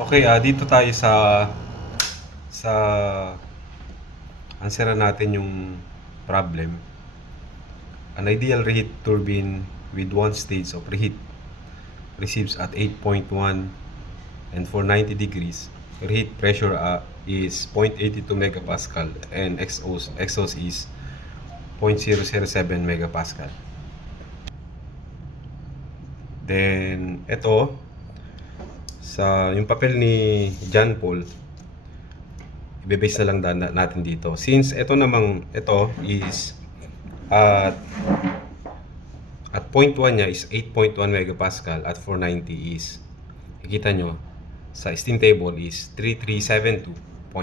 Okay, dito tayo sa answeran natin yung problem. An ideal reheat turbine with one stage of reheat receives at 8.1 and for 90 degrees. Reheat pressure is 0.82 megapascal and exhaust is 0.007 megapascal. Then, ito, sa yung papel ni John Paul, i-base na lang natin dito. Since ito namang, ito is at point 1 niya is 8.1 megapascal at 490 is, ikita nyo, sa steam table is 3372.1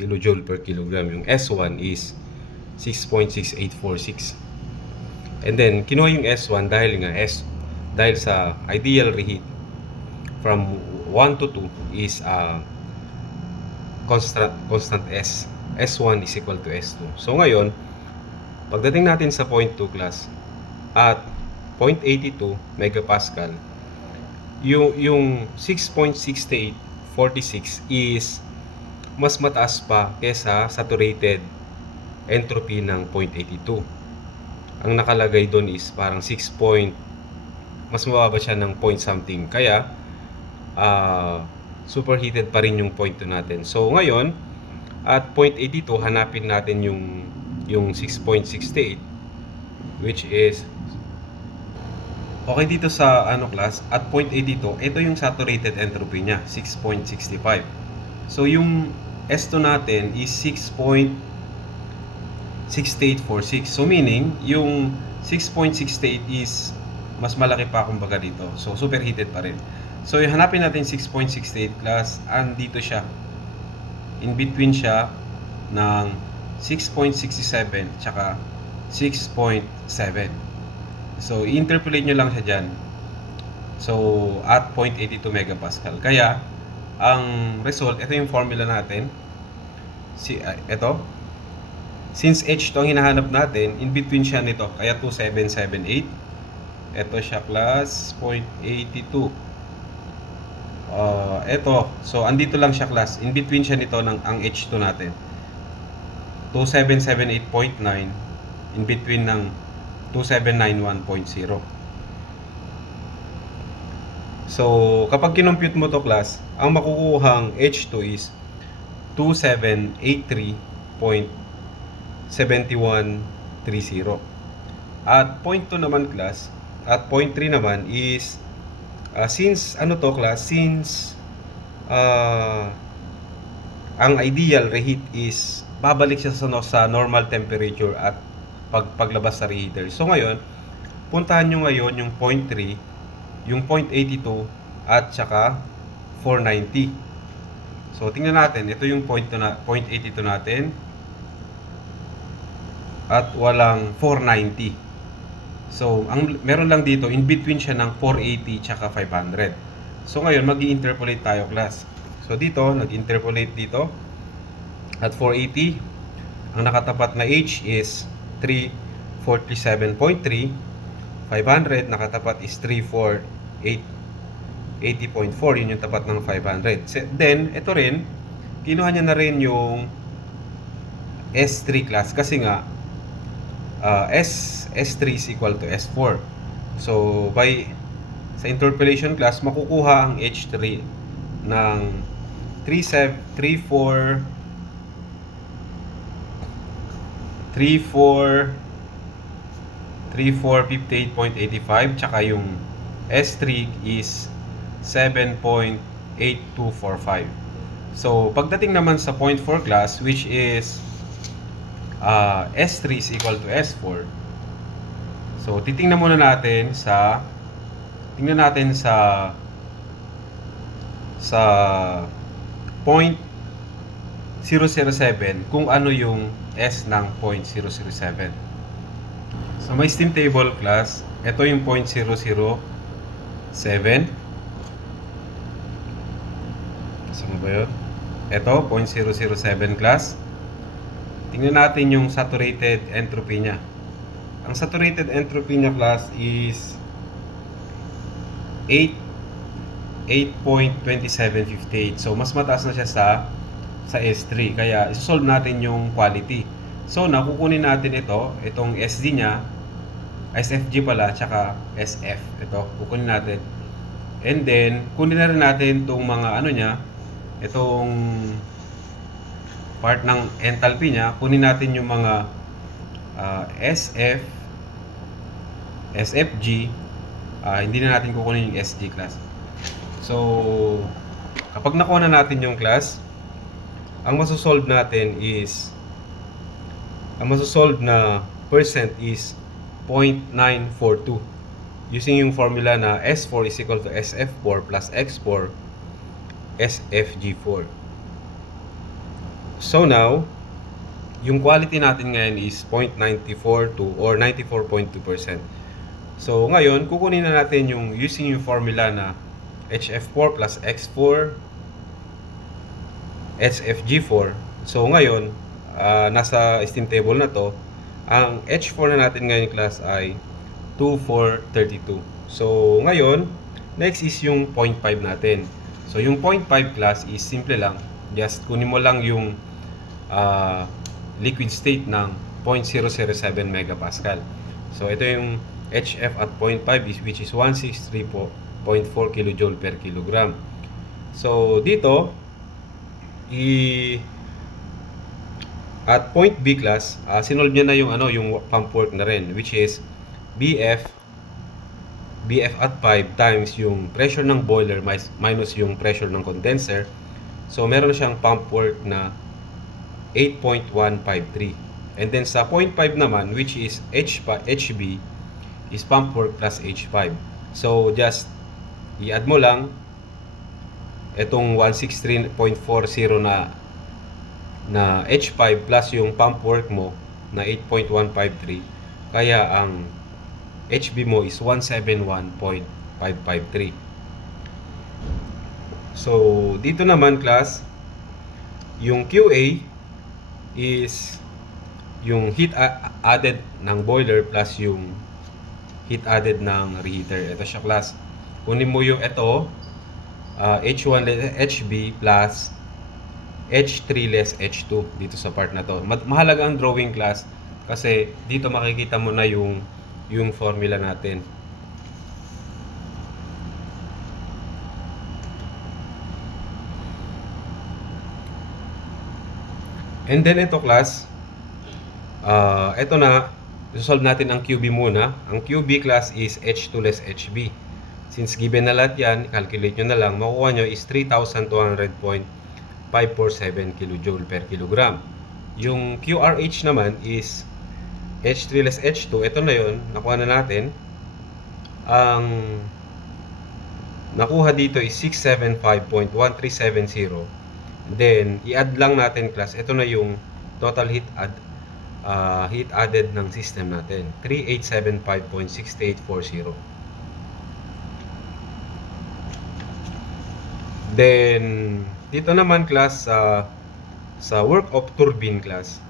kilojoule per kilogram. Yung S1 is 6.6846. And then, kinuha yung S1 dahil sa ideal reheat from 1 to 2 is constant S. S1 is equal to S2. So ngayon, pagdating natin sa point 2 class at 0.82 megapascal, yung 6.6846 is mas mataas pa kesa saturated entropy ng 0.82. Ang nakalagay doon is parang mas mababa siya ng point something. Kaya superheated pa rin yung point 2 natin. So ngayon, at 0.82 hanapin natin yung 6.68, which is okay dito sa class at 0.82, ito yung saturated entropy niya, 6.65. So yung S2 natin is 6.6846. So meaning yung 6.68 is mas malaki pa kumbaga dito. So superheated pa rin. So hanapin natin 6.68 class, andito siya. In between siya ng 6.67 tsaka 6.7. So i-interpolate nyo lang siya dyan. So at 0.82 megapascal. Kaya ang result, ito yung formula natin. Ito. Since H to ang hinahanap natin, in between siya nito. Kaya 2778. Ito siya class 0.82. Ito. So andito lang siya class. In between siya nito ng ang H2 natin. 2778.9 in between ng 2791.0. So, kapag kinompute mo to class, ang makukuhang H2 is 2783.7130. At point 2 naman class, at point 3 naman is since ang ideal reheat is babalik siya sa normal temperature at paglabas sa reheater. So ngayon, puntahan nyo ngayon yung point 3, yung 0.82 at saka 490. So tingnan natin, ito yung 0.82 natin at walang 490. So meron lang dito, in between siya ng 480 tsaka 500. So ngayon, mag-i-interpolate tayo class. So dito, nag-interpolate dito at 480. Ang nakatapat na H is 347.3. 500 nakatapat is 34880.4. Yun yung tapat ng 500. Then ito rin, kinuha niya na rin yung S3 class kasi nga S3 is equal to S4. So sa interpolation class, makukuha ang H3 ng 3458.85, tsaka yung S3 is 7.8245. So pagdating naman sa 0.4 class, which is S3 is equal to S4. So titingnan muna natin sa 0.007 kung ano yung S ng 0.007. So may steam table class, ito yung 0.007. Saan ba yun? Ito, 0.007 class. Tingnan natin yung saturated entropy niya. Ang saturated entropy niya class is 8.2758. So, mas mataas na siya sa S3. Kaya, isosolve natin yung quality. So, na kukunin natin itong SD niya, SFG pala, tsaka SF. Ito, kukunin natin. And then, kunin na rin natin itong mga ano niya, itong part ng enthalpy niya. Kunin natin yung mga SF, SFG. Hindi na natin kukunin yung SG class. So, kapag nakuha na natin yung class, ang masosolve natin is, ang masosolve na percent is 0.942. Using yung formula na S4 is equal to SF4 plus X4 SFG4. So now, yung quality natin ngayon is 0.942 or 94.2%. So ngayon, kukunin na natin yung using yung formula na HF4 plus X4 SFG4. So ngayon, nasa steam table na to, ang H4 na natin ngayon class ay 2432. So ngayon, next is yung 0.5 natin. So yung 0.5 class is simple lang. Just kunin mo lang yung liquid state ng 0.007 megapascal. So ito yung HF at 0.5 is which is 163.4 kilojoule per kilogram. So dito at point B class, sinolve niya na yung yung pump work na rin, which is BF at 5 times yung pressure ng boiler minus yung pressure ng condenser. So meron siyang pump work na 8.153. And then sa 0.5 naman, which is HB, is pump work plus H5. So just i-add mo lang itong 163.40 na H5 plus yung pump work mo na 8.153. Kaya ang HB mo is 171.553. So dito naman class, yung QA is yung heat added ng boiler plus yung heat added ng reheater. Ito siya class. Kunin mo yung H1 less HB plus H3 less H2 dito sa part na to. Mahalaga ang drawing class kasi dito makikita mo na yung formula natin. And then ito class, ito na, solve natin ang QB muna. Ang QB class is H2 less HB. Since given na lahat yan, calculate nyo na lang, makukuha nyo is 3,200.547 kilojoule per kilogram. Yung QRH naman is H3 less H2. Ito na yon, nakuha na natin. Ang nakuha dito is 675.1370. Then, i-add lang natin class. Ito na yung total heat added ng system natin. 3875.6840. Then, dito naman class sa work of turbine class.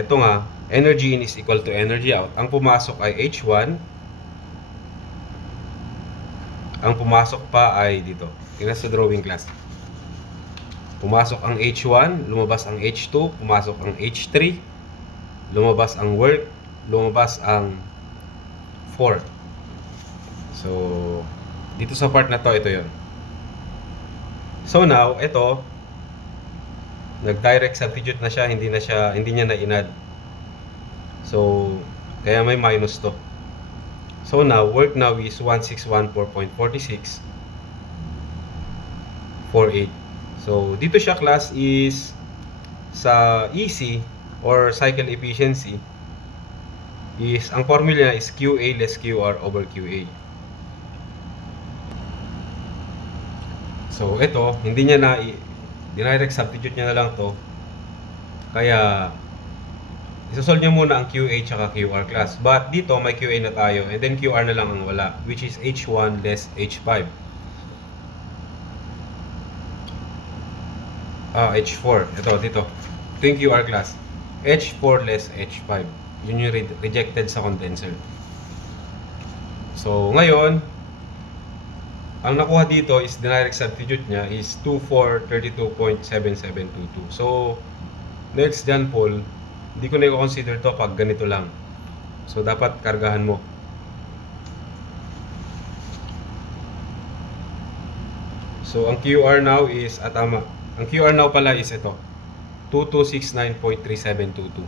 Ito nga, energy in is equal to energy out. Ang pumasok ay H1. Ang pumasok pa ay dito. Tingnan sa drawing class. Pumasok ang H1, lumabas ang H2, pumasok ang H3, lumabas ang work, lumabas ang 4. So, dito sa part na to, ito yon. So now, ito, nag-direct substitute na siya, hindi niya na inad. So, kaya may minus to. So now, work now is 1614.4648. So, dito siya class is sa EC or cycle efficiency is ang formula is QA less QR over QA. So, ito, hindi niya na direct substitute niya na lang to. Kaya isosolve niya muna ang QA tsaka QR class. But dito may QA na tayo and then QR na lang ang wala, which is H1 less H5. H4. Ito, dito. Ito yung QR class. H4 less H5. Yun yung rejected sa condenser. So, ngayon, ang nakuha dito is direct substitute niya is 2432.7722. So, next dyan, Paul, hindi ko na i-consider to pag ganito lang. So, dapat kargahan mo. So, ang QR now is, tama. Ang QR now pala is ito. 2269.3722.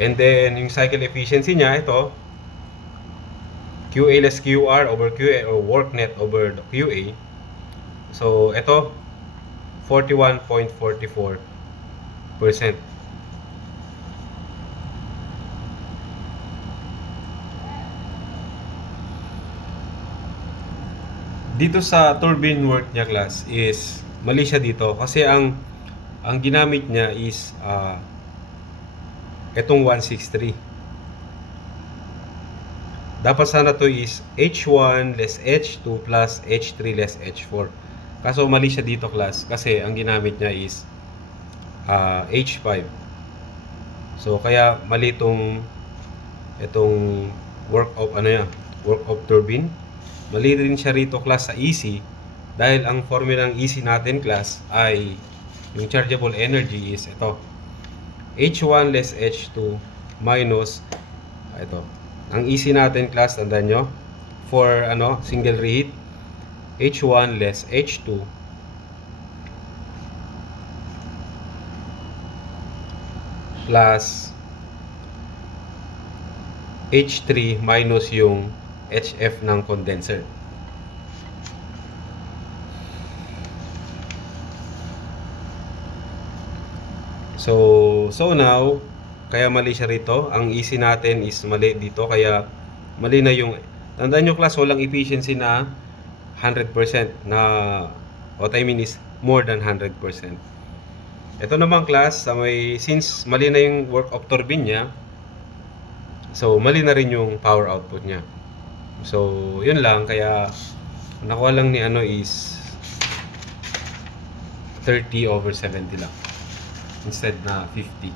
And then, yung cycle efficiency niya, ito, QA less QR over QA or work net over the QA. So, ito, 41.44%. Dito sa turbine work niya, class, is mali siya dito kasi ang ginamit niya is etong 163. Dapat sana to is H1 less H2 plus H3 less H4. Kaso mali siya dito, class, kasi ang ginamit niya is H5. So kaya mali itong work of turbine. Mali rin siya rito, class, sa EC dahil ang formula ng EC natin, class, ay yung chargeable energy is ito. H1 less H2 minus ito. Ang EC natin, class, tandaan nyo, for single reheat, H1 less H2 plus H3 minus yung HF ng condenser. So now, kaya mali siya rito. Ang EC natin is mali dito, kaya mali na yung, tandaan nyo, class, walang efficiency na 100% na, what I mean is more than 100%. Ito naman, class, since mali na yung work of turbine niya, so mali na rin yung power output niya. So yun lang, kaya nakuha lang ni is 30/70 lang instead na 50.